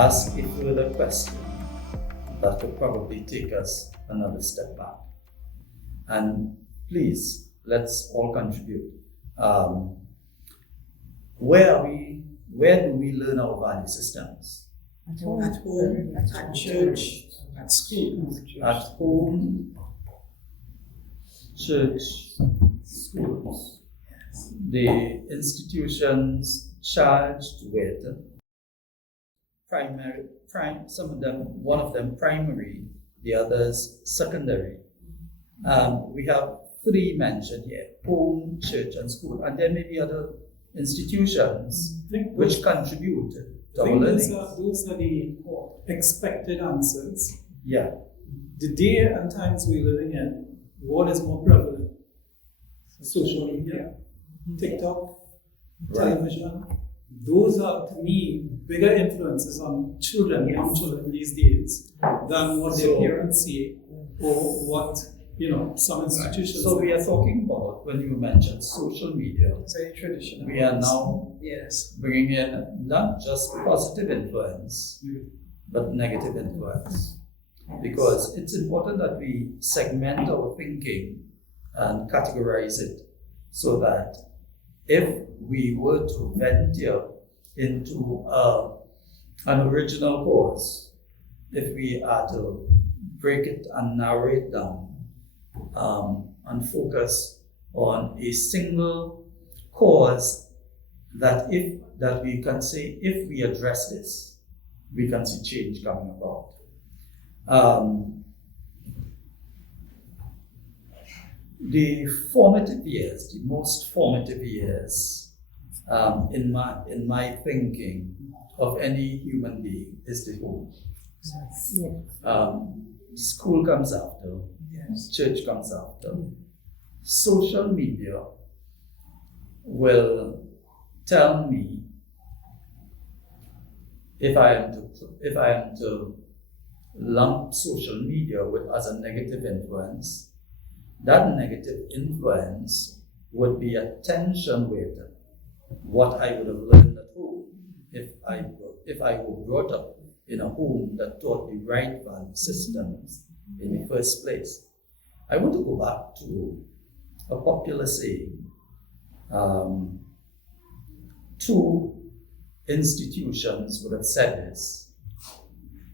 ask a further question that could probably take us another step back. And please, let's all contribute. Where do we learn our value systems? At home, at church, at school. At home, church, schools. The institutions charged with one of them primary, the others secondary. We have three mentioned here: home, church, and school. And there may be other institutions which contribute to our learning. Those are the expected answers. Yeah. The day and times we're living in, what is more prevalent? Social media, TikTok, television. Those are, to me, bigger influences on children, young children these days, than what their parents say or what some institutions. So we are talking about, when you mentioned social media, very traditional. we are now Yes. bringing in not just positive influence, but negative influence. Because it's important that we segment our thinking and categorize it so that if we were to venture into an original cause, if we are to break it and narrow it down, and focus on a single cause that we can say, if we address this, we can see change coming about. The formative years, the most formative years, in my thinking of any human being, is the home. School comes after. Church comes after. Social media will tell me if I am to lump social media as a negative influence. That negative influence would be a tension with what I would have learned at home if I were brought up in a home that taught the right value systems in the first place. I want to go back to a popular saying. Two institutions would have said this,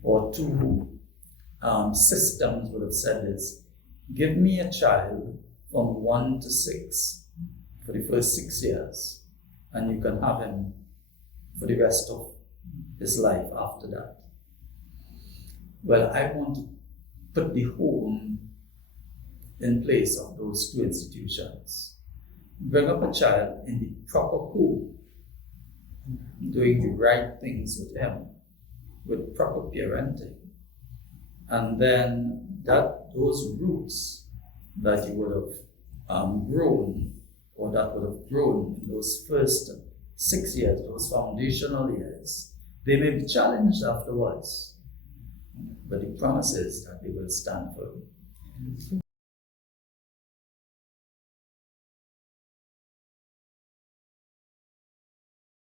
or two systems would have said this: give me a child from 1 to 6 for the first 6 years, and you can have him for the rest of his life after that. Well, I want to put the home in place of those two institutions. Bring up a child in the proper home, doing the right things with him, with proper parenting. And then those roots that you would have grown, or that would have grown in those first 6 years, those foundational years, they may be challenged afterwards, but the promise is that they will stand firm.